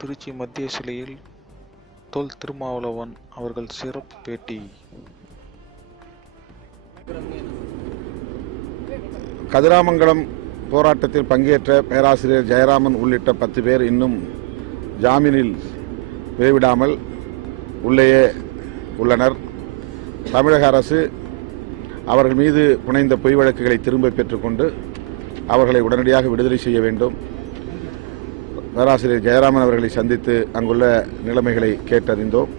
திருச்சி மத்திய சிலையில் தொல் திருமாவளவன் அவர்கள் சிறப்பு பேட்டி. கதிராமங்கலம் போராட்டத்தில் பங்கேற்ற பேராசிரியர் ஜெயராமன் உள்ளிட்ட பத்து பேர் இன்னும் ஜாமீனில் வெளிவிடாமல் உள்ளேயே உள்ளனர். தமிழக அரசு அவர்கள் மீது புனைந்த பொய் வழக்குகளை திரும்ப பெற்றுக்கொண்டு அவர்களை உடனடியாக விடுதலை செய்ய வேண்டும். பேராசிரியர் ஜெயராமன் அவர்களை சந்தித்து அங்குள்ள நிலைமைகளை கேட்டறிந்தோம்.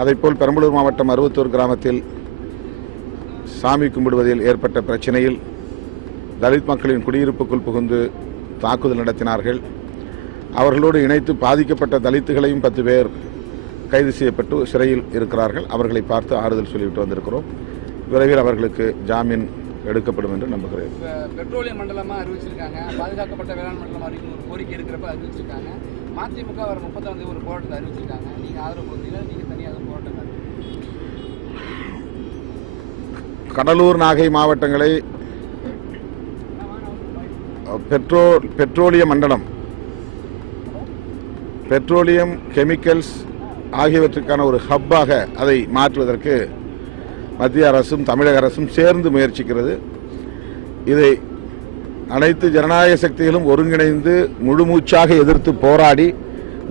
அதைப்போல் பெரம்பலூர் மாவட்டம் அறுபத்தூர் கிராமத்தில் சாமி கும்பிடுவதில் ஏற்பட்ட பிரச்சனையில் தலித் மக்களின் குடியிருப்புக்குள் புகுந்து தாக்குதல் நடத்தினார்கள். அவர்களோடு இணைத்து பாதிக்கப்பட்ட தலித்துகளையும் பத்து பேர் கைது செய்யப்பட்டு சிறையில் இருக்கிறார்கள். அவர்களை பார்த்து ஆறுதல் சொல்லிவிட்டு வந்திருக்கிறோம். விரைவில் அவர்களுக்கு ஜாமீன் எடுக்கப்படும் என்று நம்புகிறேன். பெட்ரோலியம் மண்டலமாக அறிவிச்சிருக்காங்க. பாதுகாக்கப்பட்ட வேளாண் மண்டலம் அறிவிக்கணும் ஒரு கோரிக்கை இருக்கிறப்ப அறிவிச்சிருக்காங்க. மதிமுக வர முப்பத்தாம் தேதி ஒரு போராட்டத்தை அறிவிச்சிருக்காங்க. நீங்கள் ஆதரவு கொடுத்தீங்களா நீங்கள் தனியாக போராட்டம்? கடலூர் நாகை மாவட்டங்களை பெட்ரோ பெட்ரோலிய மண்டலம் பெட்ரோலியம் கெமிக்கல்ஸ் ஆகியவற்றுக்கான ஒரு ஹப்பாக அதை மாற்றுவதற்கு மத்திய அரசும் தமிழக அரசும் சேர்ந்து முயற்சிக்கிறது. இதை அனைத்து ஜனநாயக சக்திகளும் ஒருங்கிணைந்து முழுமூச்சாக எதிர்த்து போராடி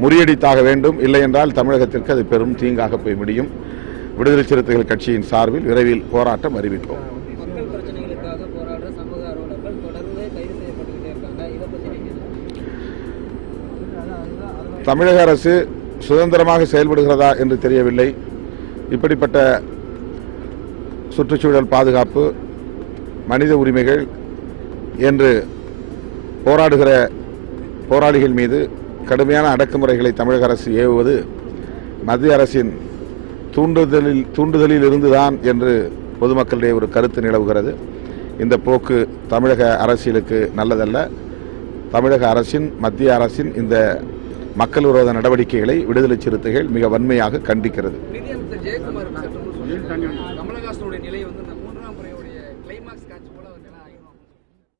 முறியடித்தாக வேண்டும். இல்லை என்றால் தமிழகத்திற்கு அது பெரும் தீங்காக போய் முடியும். விடுதலை சிறுத்தைகள் கட்சியின் சார்பில் விரைவில் போராட்டம் அறிவிப்போம். தமிழக அரசு சுதந்திரமாக செயல்படுகிறதா என்று தெரியவில்லை. இப்படிப்பட்ட சுற்றுச்சூழல் பாதுகாப்பு மனித உரிமைகள் என்று போராடுகிற போராளிகள் மீது கடுமையான அடக்குமுறைகளை தமிழக அரசு ஏவுவது மத்திய அரசின் தூண்டுதலில் தூண்டுதலில் இருந்துதான் என்று பொதுமக்களிடையே ஒரு கருத்து நிலவுகிறது. இந்த போக்கு தமிழக அரசியலுக்கு நல்லதல்ல. தமிழக அரசின் மத்திய அரசின் இந்த மக்கள் விரோத நடவடிக்கைகளை விடுதலை சிறுத்தைகள் மிக வன்மையாக கண்டிக்கிறது. கமலஹாசனுடைய நிலை வந்து இந்த மூன்றாம் முறையுடைய கிளைமாக்ஸ் காட்சி